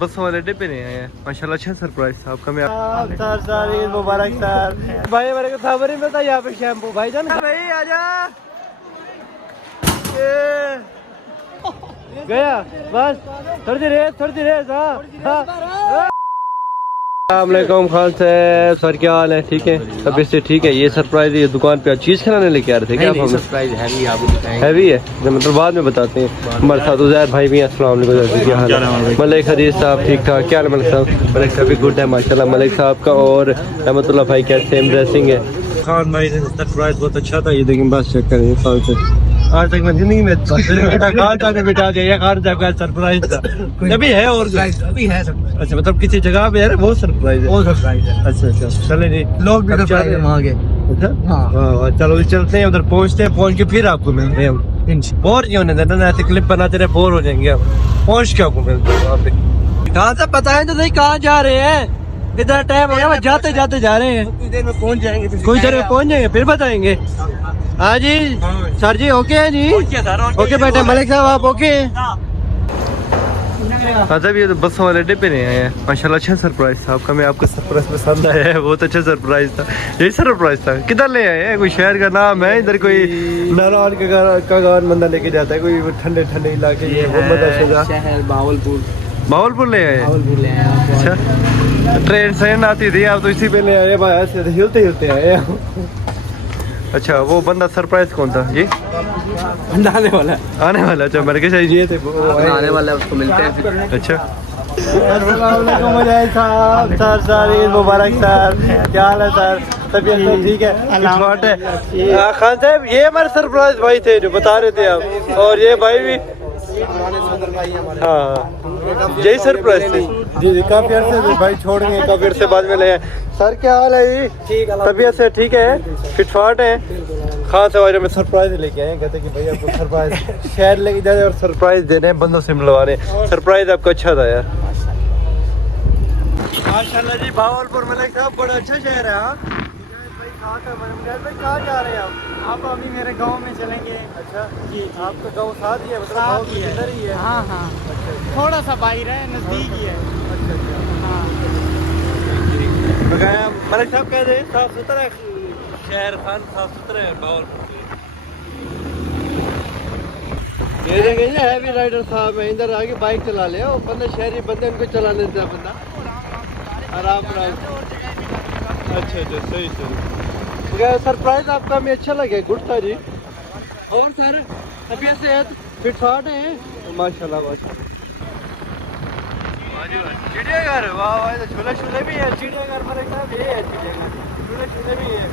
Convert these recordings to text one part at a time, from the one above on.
बस वाले अड्डे पे नहीं आए हैं माशाल्लाह। अच्छा सरप्राइज था आपका। मैं सर ईद मुबारक सर। भाई मेरे को खबर ही मिलता यहाँ पे शैम्पू भाई जान भाई आजा गया बस थोड़ी देर अस्सलामुअलैकुम खान साहब सर क्या हाल है? ठीक है तबीयत से ठीक है। ये सरप्राइज ये दुकान पे चीज खिलाने लेके आ रहे थे क्या? सरप्राइज हैवी है मतलब बाद में बताते हैं। हमारे साथ उजैर भाई भी हैं। अस्सलाम वालेकुम क्या हाल है? मलिक हदीस साहब ठीक ठाक? क्या हाल है मलिक साहब? मलिक साहब भी गुड है माशाल्लाह। मलिक साहब का और रहमतुल्लाह भाई क्या सेम ड्रेसिंग है। खान भाई से सरप्राइज बहुत अच्छा था। ये देखिए बस चेक करें खान से आज तक मैं जिंदगी में खान ने बिठा दिया खान साहब का सरप्राइज था अभी है और अभी है सब। अच्छा मतलब किसी जगह पे यार वो सरप्राइज है। वो सरप्राइज है। अच्छा चले जी लोग भी सरप्राइज है वहाँ के। अच्छा हाँ चलो चलते हैं उधर पहुँचते हैं। पहुँच के फिर आपको मिलते हैं हम। बोर क्यों नहीं देना ऐसे क्लिप बनाते रहे बोर हो जाएंगे हम। पहुँच के आपको मिलते हैं वहाँ पे। कहाँ से बताएं तो नहीं कहाँ जा रहे हैं? इतना टाइम हो गया जाते जाते जा रहे हैं। कुछ देर में पहुँच जाएंगे। कुछ देर में पहुँच जाएंगे फिर बताएंगे। हाँ जी सर जी ओके है जी ओके बेटे। मलिक साहब आप ओके? अच्छा ये तो बस वाले अड्डे पे नहीं आए हैं माशाल्लाह। अच्छा सरप्राइज था आपका। मैं आपका सरप्राइज पसंद आया है बहुत अच्छा सरप्राइज था। यही सरप्राइज था। किधर ले आए हैं? कोई शहर का नाम है? इधर कोई नारायण का गाँव बंदा लेके जाता है कोई ठंडे ठंडे इलाके शहर भावलपुर ले आए? भावलपुर ले आए। अच्छा ट्रेन आती थी आप तो इसी पे ले आए भाई ऐसे हिलते हिलते आए। अच्छा वो बंदा सरप्राइज कौन था जी? आने वाला। अच्छा मेरे के ये थे आने वाला उसको मिलते हैं फिर। अच्छा साहब सर ईद मुबारक सर। क्या हाल है सर? तबीयत ठीक है? खान साहब ये हमारे सरप्राइज भाई थे जो बता रहे थे आप। और ये भाई भी हाँ यही सरप्राइज थे जी। काफी अरसे से भाई छोड़ गए काफी अरसे बाद में ले आए। सर क्या हाल है जी? ठीक है तबीयत से ठीक है फिटफाट है? खान से वाले में सरप्राइज लेके आए कहते कि भैया आपको सरप्राइज शहर लेके जा रहे और सरप्राइज दे रहे हैं बंदों से मिलवा रहे हैं। सरप्राइज आपका अच्छा था यार माशाल्लाह जी। भावलपुर मलिक साहब बड़ा अच्छा शहर है। भाई कहाँ जा रहे हैं आप? अभी मेरे गांव में चलेंगे। अच्छा जी आपका गाँव साथ ही है मतलब गाँव के अंदर ही है? हाँ हाँ थोड़ा सा बाहर है नजदीक ही है। हाँ मलिक साहब कह रहे साफ सुथरा शहर खान साफ सुथरा है भावलपुर। ये देखेंगे हैवी राइडर साहब है इधर आगे बाइक चला ले और बंदा शहरी बंदे उनको चलाने देता बंदा आराम आराम। अच्छा सही सरप्राइज आपका हमें अच्छा लगे गुड था जी। और सर तबीयत सेहत फिटफाट है माशाल्लाह माशाल्लाह। चिड़ियाघर वाह वाह झूले शूले भी है। चिड़ियाघर मलिक साहब ये है चिड़ियाघर झूले शूले भी है।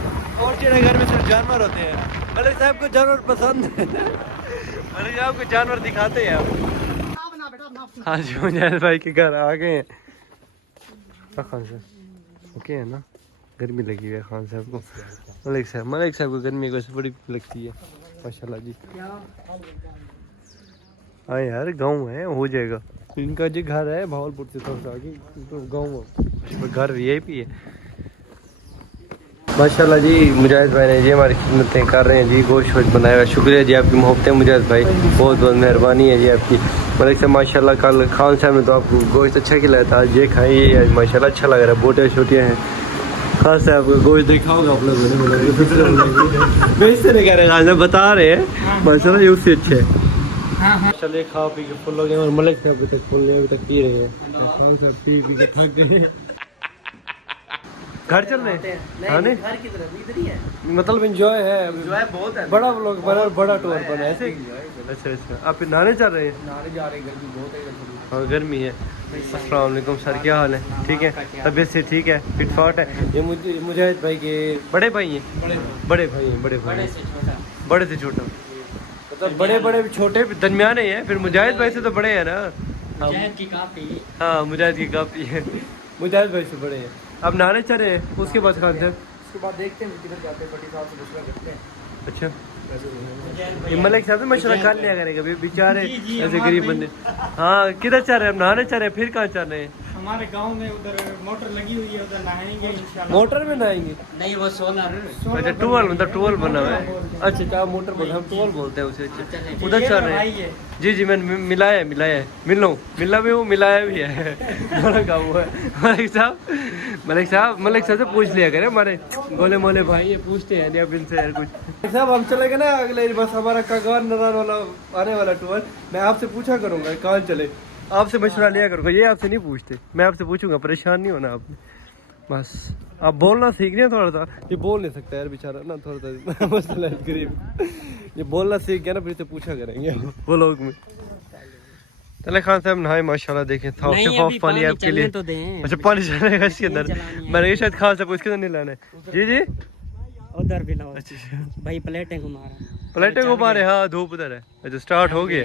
और चिड़ियाघर में सिर्फ जानवर होते हैं। मलिक साहब को जानवर पसंद है। मलिक साहब को जानवर दिखाते हैं आप। हाँ जी मुजाहिद भाई के घर आ गए हैं। खान साहब ओके है ना? गर्मी लगी हुई है खान साहब को। मलिक साहब को गर्मी को बड़ी लगती है माशाल्लाह जी। हाँ यार गाँव है हो जाएगा। इनका जो घर है भावलपुर से थोड़ा आगे तो गाँव घर यही भी है माशाल्लाह जी। मुजाहिद भाई ने जी हमारी खिदमतें कर रहे हैं जी। गोश्त वोश्त बनाया हुआ शुक्रिया जी आपकी मोहब्बतें मुजाहिद भाई बहुत बहुत मेहरबानी है जी आपकी। मलिक साहब माशाल्लाह कल खान साहब ने तो आपको गोश्त अच्छा खिलाया था आज ये खाइए माशाल्लाह अच्छा लग रहा है। बोटियाँ छोटियाँ हैं खान साहब का गोश्त देखा होगा आप लोगों ने बेचते नहीं कह रहे खान साहब बता रहे हैं माशाल्लाह ये उससे अच्छे है। चलिए खा पी के फुल हो गए और मलिक साहब अभी तक फुल नहीं अभी तक पी रहे हैं। खान साहब पी के थक गए घर चल रहे हैं नहीं घर की तरफ इधर ही है। मतलब एंजॉय है बहुत है। बड़ा व्लॉग बना बड़ा टूर बना ऐसे। अच्छा आप नहाने चल रहे हैं? नारे जा रहे गर्मी बहुत है। हाँ गर्मी है। अस्सलाम वालेकुम सर क्या हाल है? ठीक है तबीयत से ठीक है फिटफाट है? ये मुजाहिद भाई के बड़े भाई हैं बड़े भाई बड़े से छोटा मतलब बड़े छोटे दरमियाने हैं फिर मुजाहिद भाई से तो बड़े हैं ना। मुजाहिद की काफी। हाँ मुजाहिद की काफी है मुजाहिद भाई से बड़े हैं। अब नहाने चल रहे हैं उसके बाद खान साहब उसके बाद देखते हैं किधर जाते हैं। बड़ी साहब से मशवरा करते हैं। अच्छा ये मलिक साहब से मशवरा कर लिया करेगा बेचारे ऐसे गरीब बंदे। हाँ किधर चल रहे हैं? अब नहाने चल रहे हैं फिर कहाँ चल रहे हैं? हमारे गांव में उधर मोटर लगी हुई है, उधर नहाएंगे इंशाल्लाह। मोटर में नहाएंगे? नहीं वो सोलर अच्छा टूअल, मतलब टूअल बना हुआ है। अच्छा क्या मोटर बोलते हैं, हम टूअल बोलते हैं उसे। अच्छा उधर चल रहे हैं। जी जी मैंने मिलाया है मिलना भी हूँ, मिलाया भी है। दोनों काम हुआ है। मलिक साहब से पूछ लिया करे, हमारे गोले मोले भाई ये पूछते हैं नहीं अब इनसे यार कुछ। मलिक साहब हम चले गए ना अगले बस, हमारा कागार नरान वाला आने वाला टूर, मैं आपसे पूछा करूँगा कहाँ चले, आपसे मशवरा लिया करूँगा, ये आपसे नहीं पूछते, मैं आपसे पूछूंगा, परेशान नहीं होना आपने। बस आप बोलना सीख रहे हैं थोड़ा सा, ये बोल नहीं सकता यार बेचारा ना, थोड़ा सा मसला है गरीब, ये बोलना सीख गया ना फिर से पूछा करेंगे वो लोग में। चले खान साहब नहाए माशाल्लाह, देखें साफ शफाफ पानी है आपके लिए। अच्छा पानी चलेगा इसके अंदर, मैंने शायद खान साहब इसके अंदर नहीं लाना है। जी जी उधर भी लाओ। अच्छा भाई प्लेटें घुमा रहे, हाँ धूप उधर है। अच्छा स्टार्ट हो गया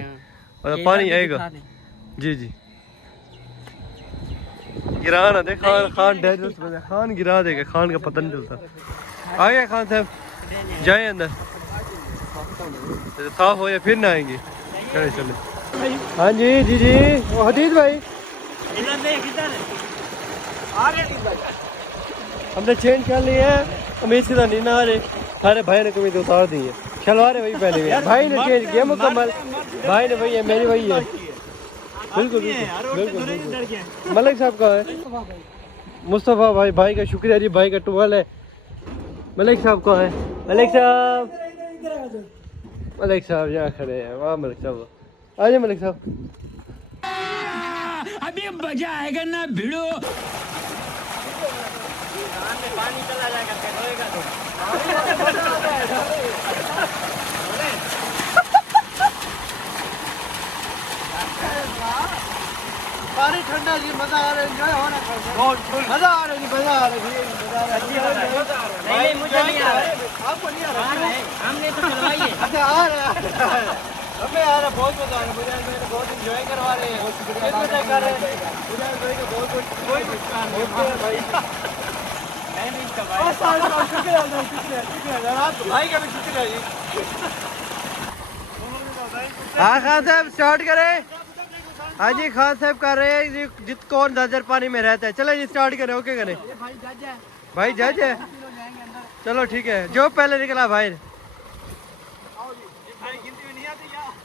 और पानी आएगा। जी जी गिरा ना दे खान डेंजरस बंदा, खान गिरा देगा, खान का पता नहीं चलता। आ गया खान साहब, जाए अंदर, साफ हो या फिर ना आएंगे। चले हाँ जी जी जी हदीद भाई हमने चेंज कर लिया है, उम्मीद से नहीं ना रहे, सारे भाई ने कमीज उतार दी है, शलवारें वही पहने हुए, भाई ने चेंज किया मुकम्मल, भाई ने वही है, मेरी वही है। बिल्कुल बिल्कुल। मलिक साहब का है, मुस्तफ़ा भाई का शुक्रिया जी, भाई का टुवाल है। मलिक साहब का है, मलिक साहब यहाँ खड़े हैं, वाह मलिक साहब आ जाए। मलिक साहब अभी मजा आएगा ना भिड़ो। पानी चला जाएगा तो पानी ठंडा जी, मजा आ रहा है, एंजॉय हो रहा है, मजा आ रहा है। नहीं मुझे नहीं आ रहा, आपको नहीं आ रहा? हमने तो चलवाई है। अच्छा आ रहा है, हमें आ रहा, बहुत मजा आ रहा है, मुझे बहुत एंजॉय करवा रहे हैं, बहुत कर रहे हैं, मुझे बहुत कोई भाई का भी शुक्रिया जी। हाँ खान साहब स्टार्ट करें। हाँ जी खान साहब कर रहे हैं जी, जित कौन नजर पानी में रहता है। चलो जी स्टार्ट करें, ओके करें। भाई जज है, चलो ठीक है, जो पहले निकला भाई।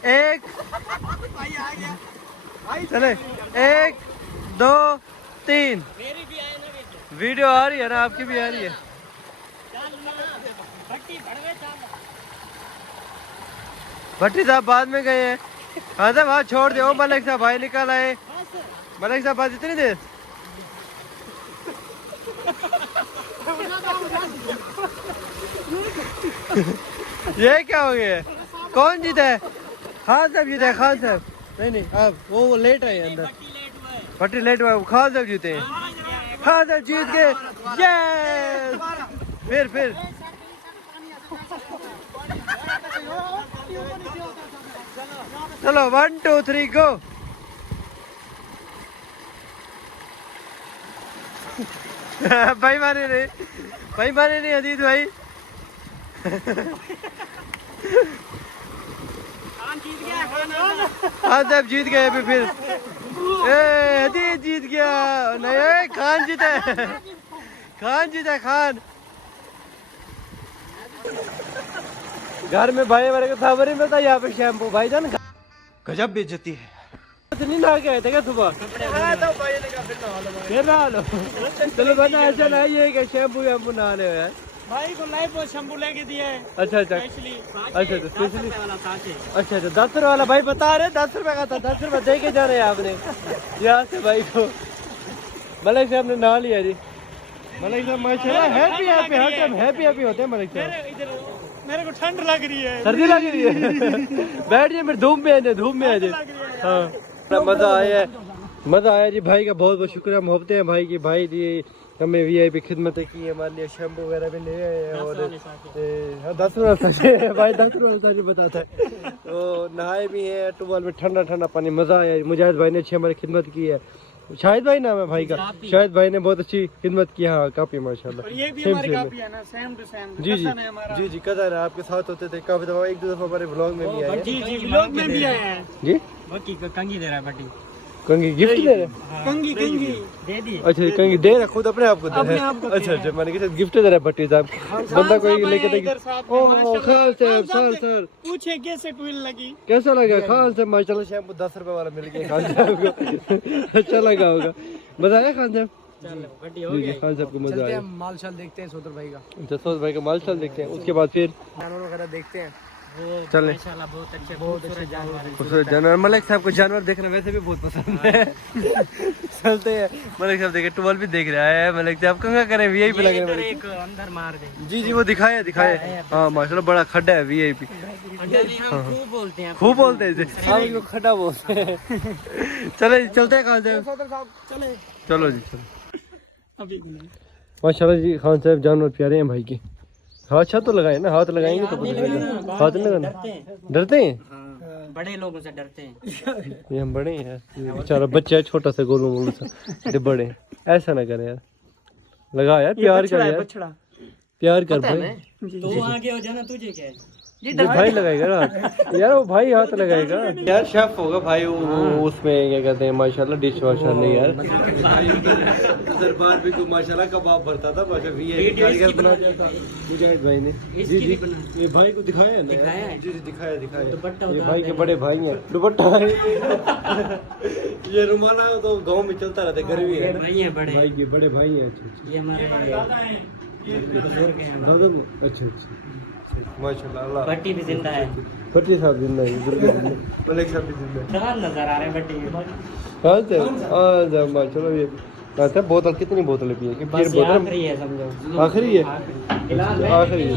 एक चले, 1 2 3। वीडियो आ रही है ना, आपकी भी आ रही है। भट्टी साहब बाद में गए हैं। हाँ साहब हाँ छोड़ दो, मलिक साहब भाई निकल आए। मलिक साहब बात इतनी देर ये क्या हो गया, कौन जीता है? खान साहब जीते हैं, खान साहब नहीं अब वो लेट आए अंदर, भट्टी लेट हुआ, खान साहब जीते हैं, खान साहब जीत गए। यस फिर चलो 1 2 3 गो। भाई माने नहीं अदीद भाई। खान साहब जीत गए अभी फिर, अदीद जीत गया। नहीं खान जीता है, खान घर में भाई हमारे को खबर ही मिलता, यहाँ पे शैम्पू भाई जान गजब बेइज्जती है। नहीं नहा के आए थे क्या सुबह? फिर नहा लो। चलो बना ऐसा ना ये कि शैम्पू वैम्पू नहा ले यार। भाई को लाइफ शैम्पू लेके दिया है। अच्छा स्पेशली। अच्छा 10 रुपये वाला भाई बता रहे, 10 रुपये का था, 10 रुपये दे के जा रहे हैं आपने यहाँ से भाई को। मलिक साहब ने नहा लिया जी। मलिक साहब माशाल्लाह हैप्पी हर टाइम हैप्पी होते हैं मलिक साहब। मेरे को ठंड लग रही है, सर्दी लग रही है। बैठ जाए फिर धूप में आ जाए। हाँ मज़ा आया जी, भाई का बहुत बहुत शुक्रिया, मोहब्बतें हैं भाई की, भाई जी हमें वीआईपी खिदमतें की है, हमारे लिए शैम्पू वगैरह भी ले आए हैं। और 10 रुपये भाई 10 रुपये बताता है। तो नहाए भी हैं टूबेल में, ठंडा पानी, मज़ा आया। मुजाहिद भाई ने अच्छी हमारी खिदमत की है, शाहिद भाई नाम है भाई का, शाहिद भाई ने बहुत अच्छी खिदमत की। हाँ काफी माशाल्लाह। ये भी हमारी काफी है ना, सेम टू सेम। जी कदर है, आपके साथ होते थे काफी दफा, 1-2 दफा हमारे व्लॉग में भी आए। जी व्लॉग में भी आए हैं जी। बाकी कंगी दे रहा है बटी। कंगी गिफ्ट दे रहे? कंगी कंगी दे दी। अच्छा कंगी दे रहा खुद अपने आप को दे रहा है? अच्छा अच्छा मैंने कहा गिफ्ट दे रहा है भट्टी साहब बंदा कोई लेके दे। ओ खान साहब सर पूछे कैसे टूल लगी? कैसा लगा खान साहब? माशाल्लाह शैम्पू 10 रुपए वाला मिल गया खान साहब को। अच्छा लगा होगा। मजा आया खान साहब? जी खान साहब को मजा आया। माल शाल देखते हैं सोदर भाई का। अच्छा सोच भाई का माल शाल देखते हैं उसके बाद फिर जानवर वगैरह देखते हैं। चले माशाल्लाह बहुत अच्छे खूबसूरत जानवर। खूबसूरत जानवर। मलिक साहब को जानवर देखना वैसे भी बहुत पसंद है। चलते हैं। मलिक साहब देखे टुवल भी देख रहा है। मलिक साहब क्या करें वीआईपी लगे हैं। एक अंदर मार दे। जी जी वो दिखाए हाँ माशाल्लाह बड़ा खड्डा है वीआईपी। खूब बोलते हैं। खूब बोलते हैं इसे। हम इसको खड्डा बोलते हैं। चले चलते हैं खान साहब। चले चलो जी चलो। अभी माशाल्लाह जी खान साहब जानवर प्यारे हैं भाई के। हाथ छत तो लगाए ना हाथ लगाएंगे तो हाथ नहीं लगाना। डरते हैं? बड़े लोगों से डरते हैं। ये हम बड़े हैं यार बेचारा बच्चा है छोटा सा गोलू मोलू सा ये बड़े हैं। ऐसा ना करे यार लगा यार प्यार कर यार प्यार कर भाई। तो आगे हो जाना तुझे क्या है? ये भाई लगाएगा ना यार वो भाई हाथ लगाएगा यार शेफ होगा भाई वो उसमें क्या कहते हैं माशाल्लाह डिश वॉशर नहीं यार दरबार भी को माशाल्लाह कबाब भरता था कारीगर बना दिया था मुजाहिद भाई ने। जी जी ये भाई को दिखाया ना जी जी दिखाया ये भाई के बड़े भाई हैं दुपट्टा है। ये रुमाना तो गांव में चलता रहता है गर्मी है भाई के बड़े भाई हैं। ये हमारे अच्छा अच्छा माशाल्लाह भट्टी भी जिंदा है। भट्टी साहब जिंदा है मलिक साहब भी जिंदा है। चार नजर आ रहे हैं भट्टी में। हाँ सर चलो ये कहते हैं बोतल कितनी बोतलें पिए कि फिर बोतल आखिरी है समझो। आखिरी है आखिरी है।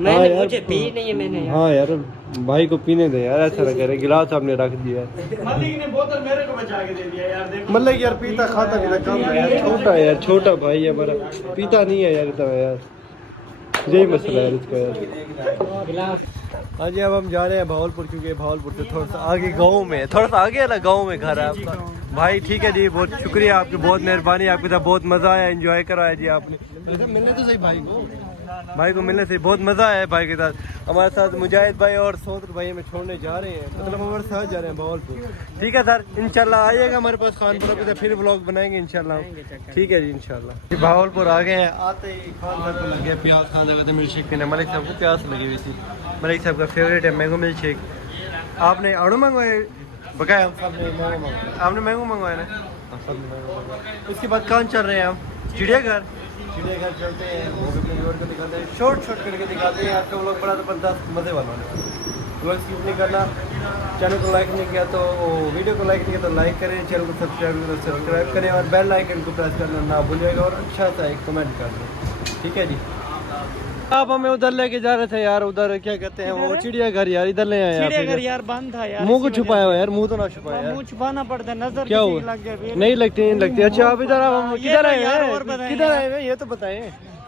मैंने मुझे पी नहीं है मैंने। हाँ यार भाई को पीने दे यार ऐसा ना करे गिलास आपने रख दिया। मलिक ने बोतल मेरे को बचा के दे दिया यार। देखो मलिक यार पीता खाता पीता कम है यार छोटा है यार छोटा भाई है हमारा पीता नहीं है यार इतना यार यही मसला है इसका यार। हाँ जी अब हम जा रहे हैं भावलपुर क्योंकि भावलपुर से थोड़ा सा आगे गांव में थोड़ा सा आगे है ना गांव में घर है आपका। भाई ठीक है जी बहुत शुक्रिया आपकी बहुत मेहरबानी आपके साथ बहुत मज़ा आया एंजॉय कराया जी आपने। मिलने तो सही भाई को मिलने से बहुत मज़ा आया भाई के साथ। हमारे साथ मुजाहिद भाई और सोदर भाई हमें छोड़ने जा रहे हैं मतलब हमारे साथ जा रहे हैं भावलपुर। ठीक है सर इंशाल्लाह आइएगा हमारे पास खानपुर के फिर व्लॉग बनाएंगे इंशाल्लाह। ठीक है जी इंशाल्लाह। भावलपुर आ गए हैं आते ही खान साहब को लग गया प्याज खान साहब मिल्क शेक पीने। मलिक साहब को प्यास लगी हुई थी। मलिक साहब का फेवरेट है मैंगो मिल्क शेक। आपने आड़ू मंगवाए बकाया आपने मैंगो मंगवाया ना उसके बाद कहाँ चल रहे हैं हम? चिड़ियाघर चलते हैं को दिखाते हैं शॉर्ट करके दिखाते हैं। आपका व्लॉग बड़ा जबरदस्त मज़े वाला होने वाला। व्लॉग स्किप नहीं करना। चैनल को लाइक नहीं किया तो वीडियो को लाइक नहीं किया तो लाइक करें चैनल को सब्सक्राइब करें और बेल आइकन को प्रेस करना ना भूलिएगा और अच्छा सा एक कमेंट कर दें। ठीक है जी। आप हमें उधर लेके जा रहे थे यार उधर क्या कहते हैं वो चिड़ियाघर यार इधर ले आए चिड़ियाघर यार बंद था यार। मुंह को छुपाया हुआ यार मुंह तो ना छुपाया यार मुंह छुपाना पड़ता है नजर क्या हुआ लग गया। नहीं लगती नहीं लगती। अच्छा आप इधर हम किधर आए हैं किधर आए हैं ये तो बताएं।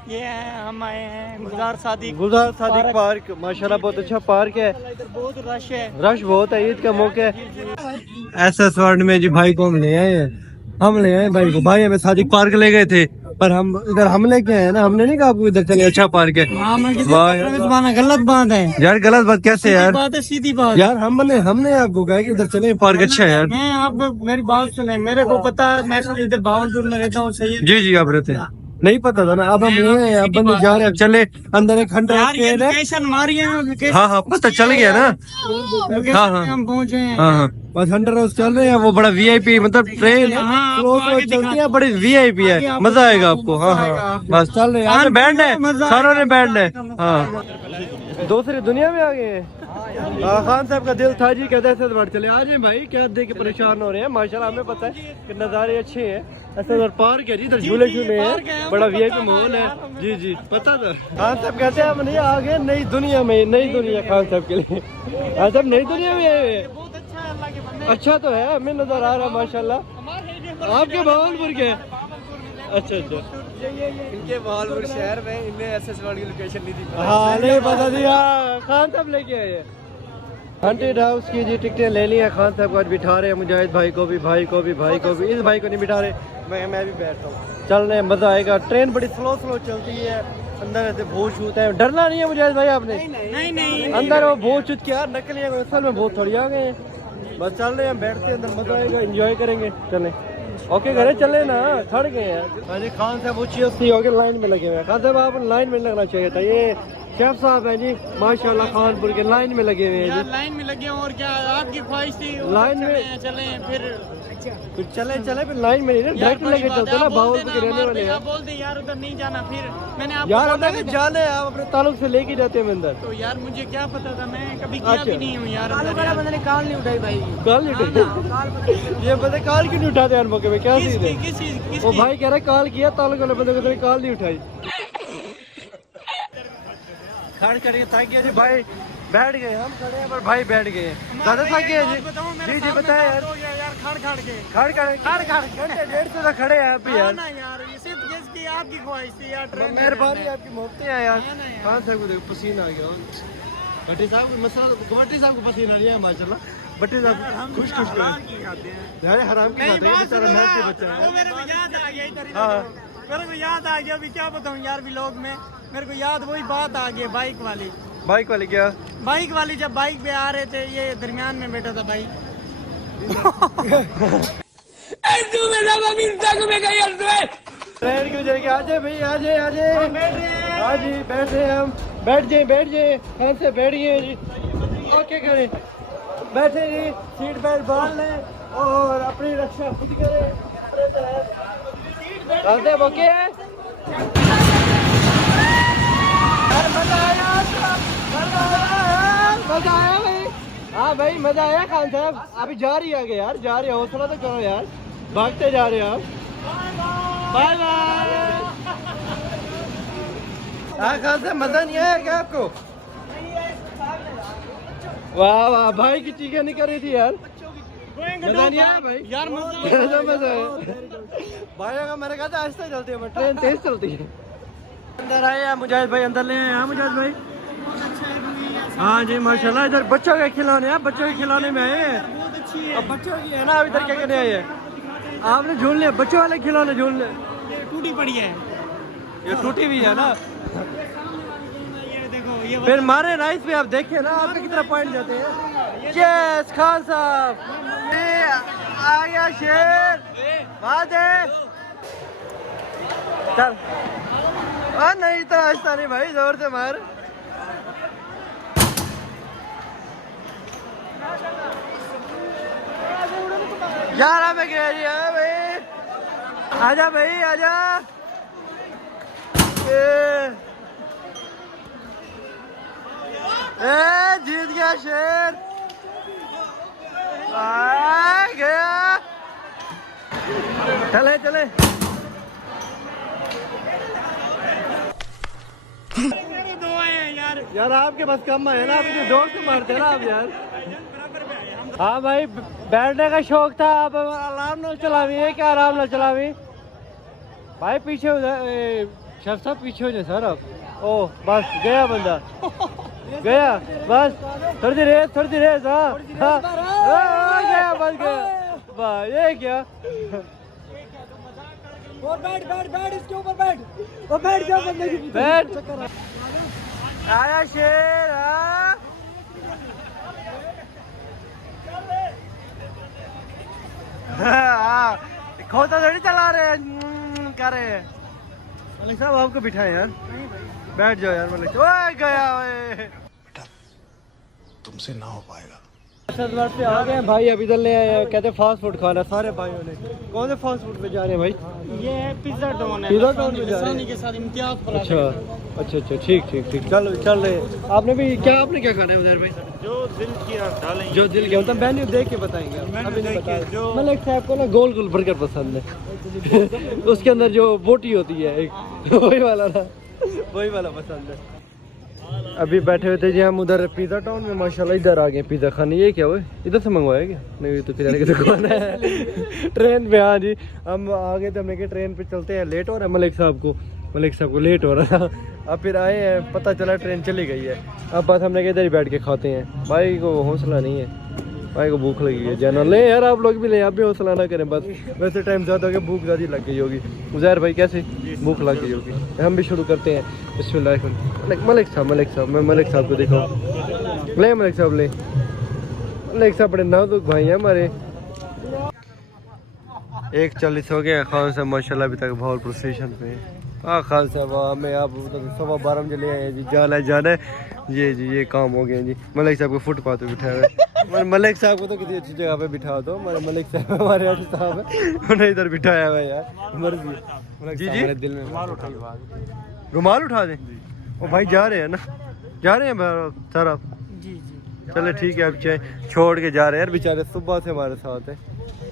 ये हम आए हैं गुलजार सादिक पार्क माशाल्लाह बहुत अच्छा पार्क है। इधर बहुत रश है रश बहुत है ईद का मौका है। ऐसा वर्ल्ड में जी भाई को हम ले आए भाई को। भाई हमें सादिक पार्क ले गए थे पर हम इधर हम लेके आए ना हमने नहीं कहा आपको इधर चले अच्छा पार्क है। गलत बात है यार गलत बात कैसे यार बात है सीधी बात यार हमने आपको कहा कि इधर चले पार्क अच्छा है यार। मैं आपको मेरी बात सुने मेरे को पता मैं इधर भावलपुर में रहता हूँ सही जी जी आप रहते हैं नहीं पता था ना अब हम अब बंदे जा रहे हैं चले अंदर एक घंटा मारी है। हाँ पता चल गया ना। हाँ हम पहुँचे हैं। हाँ बस हंटर हाउस चल रहे हैं वो बड़ा वीआईपी मतलब ट्रेन चलती है बड़ी वीआईपी है मजा आएगा आपको। हाँ बस चल रहे हैं बैठना है सारों ने बैठना है। हाँ दूसरी दुनिया में आ गए हैं। खान साहब का दिल था जी कहते हैं बढ़ चले आ जाए भाई क्या देख के परेशान हो रहे हैं। माशाल्लाह हमें पता है कि नज़ारे अच्छे हैं। ऐसा उधर पार्क है जी इधर झूले हैं बड़ा वीआईपी माहौल है। जी जी पता था। खान साहब कहते हैं हम नहीं आ गए नई दुनिया में नई दुनिया खान साहब के लिए खान साहब नई दुनिया में आए। अच्छा तो है हमें नजर आ रहा है माशाल्लाह। आपके भावलपुर के अच्छा इनके भावलपुर शहर में इनने एसएस वर्ल्ड की लोकेशन नहीं दी। हाँ नहीं पता दिया खान साहब लेके आए। हंटेड हाउस की जी टिकटें ले ली हैं खान साहब को आज बिठा रहे हैं मुजाहिद भाई को भी इस भाई को नहीं बिठा रहे मैं भी बैठता हूँ चल रहे मज़ा आएगा। ट्रेन बड़ी स्लो चलती है अंदर ऐसे भूत छूत है डरना नहीं है मुजाहिद भाई आपने नहीं अंदर वो भूत छूत क्या नकली है असल में भूत थोड़ी आ गए हैं बस चल रहे हैं हम, बैठते हैं अंदर, मजा आएगा, एंजॉय करेंगे। चलें ओके घरे चले ना, खड़ गए हैं। हाँ जी खान साहब ऊँची सी हो गए लाइन में लगे हुए हैं। खान साहब आप लाइन में लगना चाहिए था। ये शेफ साहब हैं जी माशाल्लाह खानपुर के, लाइन में लगे हुए हैं यार जी। लाइन में लगे हैं और क्या आपकी ख्वाहिश थी लाइन में चले फिर फिर चले फिर लाइन में नहीं ना, डायरेक्ट लेके चलते ना, बावलपुर के रहने वाले हैं। बोल दे यार उधर नहीं जाना, फिर मैंने आपको यार बोला हमने कहा जाने हैं, आप अपने ताल्लुक से लेके जाते हैं अंदर। तो यार मुझे क्या पता था, मैं कभी गया अच्छा। भी नहीं हूँ यार बंदे ने कॉल नहीं उठाई भाई। कॉल नहीं उठाते ये बंदे कॉल क्यों नहीं उठाते यार मौके पे, क्या सीन है? किस चीज वो भाई कह रहा है कॉल किया, ताल्लुक वाले बंदे को कॉल नहीं उठाई। खड़ करेंगे ताकि जी भाई बैठ गए, हम खड़े हैं पर भाई बैठ गए हैं। दादा थक गए जी जी बताए यार, खड़ घंटे 1.5 तक खड़े हैं आप यार। यार ये सिर्फ जिसकी आपकी ख्वाहिश थी यार, ट्रेन मेहरबानी आपकी मोहब्बतें हैं यार। है ना यार। खान साहब को देखो पसीना आ गया, भट्टी साहब को मसला, भट्टी साहब को पसीना नहीं है माशाल्लाह। भट्टी साहब खुश खुश यार, हराम की खाते हैं बेचारा, मेहनत के बच्चा है। मेरे को याद आ गया इधर हाँ मेरे को याद आ गया, अभी क्या बताऊं यार व्लॉग में मेरे को याद वही बात आ गई बाइक वाली। बाइक वाले क्या? बाइक वाली जब बाइक पे आ रहे थे, ये दरमियान में बैठा था भाई। ट्रेन की वजह आ जाए भाई, आ जाए हाँ जी बैठ रहे हम, बैठ जाए खान से बैठ गए जी। ओके करें, बैठे जी, सीट बेल्ट बांध लें और अपनी रक्षा खुद करें। चलते ओके यार, मजा आया भाई। हाँ भाई मजा आया खान साहब। अभी जा रही है आगे यार, जा रही है, हौसला तो करो यार, भागते जा रहे हैं आप। Bye bye. हाँ खान साहब मजा नहीं आया क्या आपको? वाह वाह भाई की चीखें नहीं कर रही थी यार, मजा नहीं आया भाई यार मजा आया भाई। अगर मैंने कहा था आहिस्ता चलती है, ट्रेन तेज चलती है। अंदर आए हैं मुजाहिद भाई, अंदर ले आए हैं मुजाहिद भाई। हाँ जी माशाल्लाह, इधर बच्चों के खिलौने हैं, बच्चों के खिलौने में आए हैं। अब बच्चों की है ना, अब इधर क्या करने आए हैं? आपने झूल लिया बच्चों वाले खिलौने, झूल ले। टूटी पड़ी है ये टूटी हुई है ना, ये देखो ये फिर मारे ना इस पे, आप देखे ना आपके कितना पॉइंट जाते हैं। यस खान साहब, ये आ गया शेर, बात है चल। नहीं इतना आहिस्ता नहीं भाई, जोर से मार। यार हमें गया जी भाई, आजा भाई आजा। जीत गया शेर, आ गया। चले चले दो आए हैं यार। यार आपके पास कम है ना, अपने दोस्त से मारते ना आप यार। हाँ भाई बैठने का शौक था, अब आराम न चलावी है क्या, आराम न चलावी भाई। पीछे शेफ साहब पीछे हो जाए सर आप। ओह बस गया बंदा, गया बस, थोड़ी देर रेस। हाँ गया बस गया, वाह ये क्या। बैठ इसके ऊपर बैठ जा बंदे की। बैठ आया शेर। हाँ खोता थोड़ी चला रहे हैं, कर रहे हैं। मलिक साहब आपको बिठाए यार, बैठ जाओ यार मलिक। ओए गया ओए, तुमसे ना हो पाएगा। से आ गए भाई, अभी इधर ले आए हैं, कहते फास्ट फूड खाना सारे भाइयों ने। कौन से फास्ट फूड पे जा रहे हैं भाई? ये है पिज्जा टोन है, पिज्जा टोन पे जा रहे हैं। लसानी के साथ इम्तियाज पला। अच्छा ठीक चलो चल रहे। आपने भी क्या, आपने क्या खाना है उधर भाई? जो दिल किया डालेंगे, जो दिल के मतलब मेन्यू देख के बताएंगे, अभी नहीं बता। मलिक साहब को ना गोल गोल बर्गर पसंद है उसके अंदर जो बोटी होती है एक, वही वाला ना, वही वाला पसंद है। अभी बैठे हुए थे जी हम उधर पिज़्ज़ा टाउन में, माशाल्लाह इधर आ गए पिज़्ज़ा खाने। ये क्या हुआ, इधर से मंगवाया क्या? नहीं तो किराने की दुकान है ट्रेन पे। हाँ जी हम आ गए थे, हमने कहा ट्रेन पे चलते हैं, लेट हो रहा है मलिक साहब को लेट हो रहा था। अब फिर आए हैं, पता चला ट्रेन चली गई है। अब बस हमने कहा इधर ही बैठ के खाते हैं। भाई को हौसला नहीं है, भाई को भूख लगी है। जाना ले यार, आप लोग भी ले, आप भी हौसला ना करें। बस वैसे टाइम ज़्यादा हो गया, भूख ज़्यादा लग गई होगी। उज़ैर भाई कैसे भूख लग गई होगी। हम भी शुरू करते हैं। बिस्मिल्लाह। मलिक साहब मैं मलिक साहब को दिखाऊँ, ले मलिक साहब ले। मलिक साहब बड़े नाजुक भाई हैं हमारे। 1:40 हो गया। खान साहब माशाल्लाह अभी तक भावलपुर स्टेशन पे हैं। हाँ खान साहब हमें आप 12:15 बजे ले आए जी, जाना है ये काम हो गया जी। मलिक साहब को फुटपाथ पे बिठाया हुआ है। मलिक साहब को तो किसी अच्छी जगह पे बिठा दो। हमारे मलिक साहब हमारे आर्टिस्ट साहब है, उन्हें इधर बिठाया हुआ है यार, मर्जी जी जी। दिल में रुमाल उठा दें। ओ भाई जा रहे हैं ना, जा रहे हैं सर आप? जी जी चले ठीक है, अब चाहे छोड़ के जा रहे हैं यार, बेचारे सुबह से हमारे साथ है।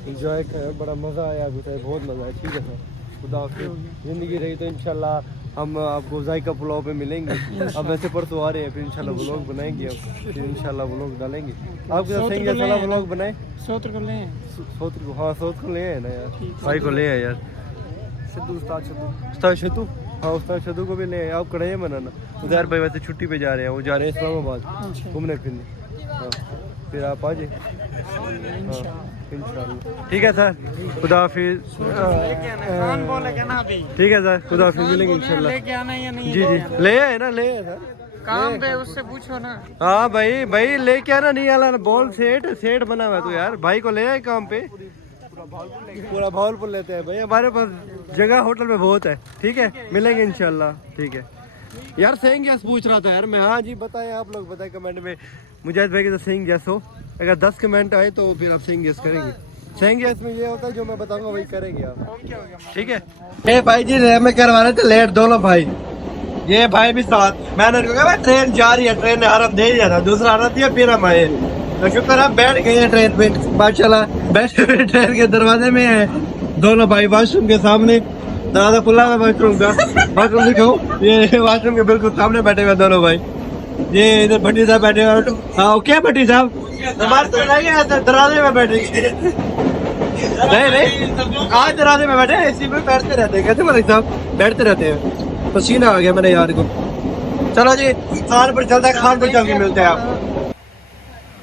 इंजॉय कर, बड़ा मज़ा आया, बहुत मज़ा आया। ठीक है सर, खुदा हाफ़िज़। ज़िंदगी रही तो इंशाल्लाह हम आपको जायका पुलाव पे मिलेंगे। अब वैसे परसों आ रहे हैं, फिर इंशाल्लाह व्लॉग बनाएंगे, अब फिर इंशाल्लाह व्लॉग डालेंगे। आपके साथ सही जैसा व्लॉग बनाए। सोत्र को ले सोत्र को, हाँ सोत्र को ले आए ना यार, भाई को ले आए यार। उस्ताद शतू, हाँ उस्ताद शतू को भी ले आए। आप कढ़ाई बनाना। उधर भाई वैसे छुट्टी पे जा रहे हैं, वो जा रहे हैं इस्लामाबाद घूमने फिरने। हाँ फिर आप आ जाए इंशाल्लाह। ठीक है सर, खुदा हाफिज़। ठीक है सर, खुदा हाफिज़, मिलेंगे इंशाल्लाह। लेके आना या नहीं? जी जी ले आए ना, ले आए सर। काम पे उससे पूछो ना। हाँ भाई लेके आना, नहीं आना बोल। सेठ बना हुआ है तो यार, भाई को ले आए काम पे। पूरा भावलपुर लेते हैं भाई, हमारे पास जगह होटल में बहुत है। ठीक है, मिलेंगे इंशाल्लाह। ठीक है यार, सेइंग गैस पूछ रहा था यार मैं। हाँ जी बताएं, आप लोग बताएं कमेंट में। मुजाहिद भाई के तो सेइंग गैस हो, अगर 10 कमेंट आए तो फिर आप सेइंग गैस करेंगे। सेइंग गैस में ये होता है जो मैं बताऊंगा वही करेंगे आप। ठीक है भाई जी, मैं करवा रहे थे लेट दोनों भाई, ये भाई भी साथ। मैंने कहा ट्रेन जा रही है, ट्रेन ने आराम दे दिया था, दूसरा आना दिया, फिर हम आए। तो शुक्र है बैठ गए ट्रेन पे माशाल्लाह। बैठे हुए ट्रेन के दरवाजे में है दोनों भाई, वॉशरूम के सामने दरवाजा खुला है वॉशरूम का। वॉशरूम दिखाऊं, ये वॉशरूम के बिल्कुल सामने बैठे हुए दोनों भाई। ये इधर भट्टी साहब बैठे हुए। हाँ क्या भट्टी साहब, हमारे तो नहीं दरवाजे में बैठे। नहीं आज दरवाजे में बैठे, इसी में बैठते रहते हैं। कैसे मलिक साहब बैठते रहते हैं, पसीना आ गया मेरे यार को। चलो जी खान पर चलता है, खान पर चल के मिलते हैं आप।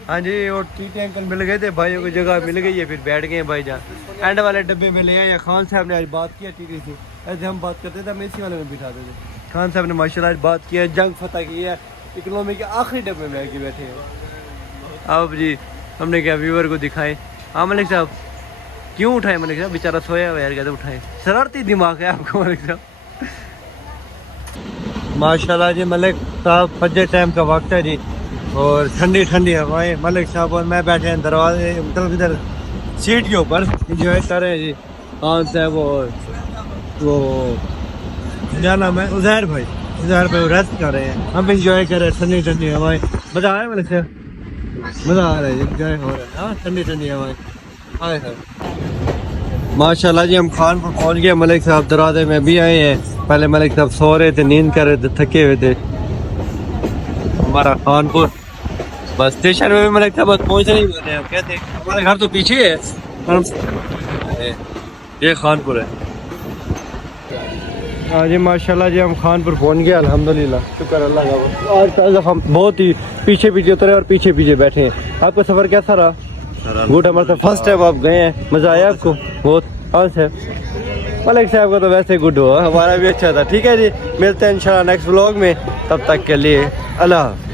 हाँ जी, और टीटी अंकल मिल गए थे, भाइयों की जगह मिल गई है, फिर बैठ गए भाई जान। एंड वाले डब्बे में ले आए। खान साहब ने आज बात किया टीटी से, ऐसे हम बात करते थे, हम इसी वाले में बिठाते थे। खान साहब ने माशाल्लाह आज बात किया, जंग फतह की है, इकोनॉमी के आखिरी डब्बे में आके बैठे हैं। अब जी हमने क्या व्यूअर को दिखाएं। हाँ मलिक साहब, क्यों उठाए मलिक साहब, बेचारा सोया हुआ यार, कैसे उठाए? शरारती दिमाग है आपको मलिक साहब। माशाल्लाह जी मलिक साहब, फजर टाइम का वक्त है जी, और ठंडी ठंडी हवाएं। मलिक साहब और मैं बैठे हैं दरवाजे मतलब इधर सीट के ऊपर, इंजॉय कर रहे हैं जी। खान साहब और वो क्या नाम है, उज़ैर भाई रेस्ट कर रहे हैं, हम इंजॉय कर रहे हैं ठंडी ठंडी हवाएं। मज़ा आ रहा है मलिक साहब, मज़ा आ रहा है, इंजॉय हो रहा है। हाँ ठंडी ठंडी हवाएं। हाँ माशाल्लाह जी, हम खानपुर पहुँच गए। मलिक साहब दरवाजे में भी आए हैं। पहले मलिक साहब सो रहे थे, नींद कर रहे थे, थके हुए थे। हमारा खानपुर बस स्टेशन में भी मलिक साहब बस पहुँचने ही वाले हैं। कहते हमारे घर तो पीछे है, ये खानपुर है। हाँ जी माशाल्लाह जी, हम खानपुर पहुँच गए अल्हम्दुलिल्लाह, शुक्र अल्लाह का। आज हम बहुत ही पीछे उतरे और पीछे बैठे हैं। आपका सफ़र कैसा रहा? गुड, हमारा तो फर्स्ट टाइम आप गए हैं, मज़ा आया आपको बहुत? हाँ सर, मलिक साहब का तो वैसे गुड हुआ, हमारा भी अच्छा था। ठीक है जी, मिलते हैं इंशाल्लाह नेक्स्ट व्लॉग में, तब तक के लिए अल्लाह।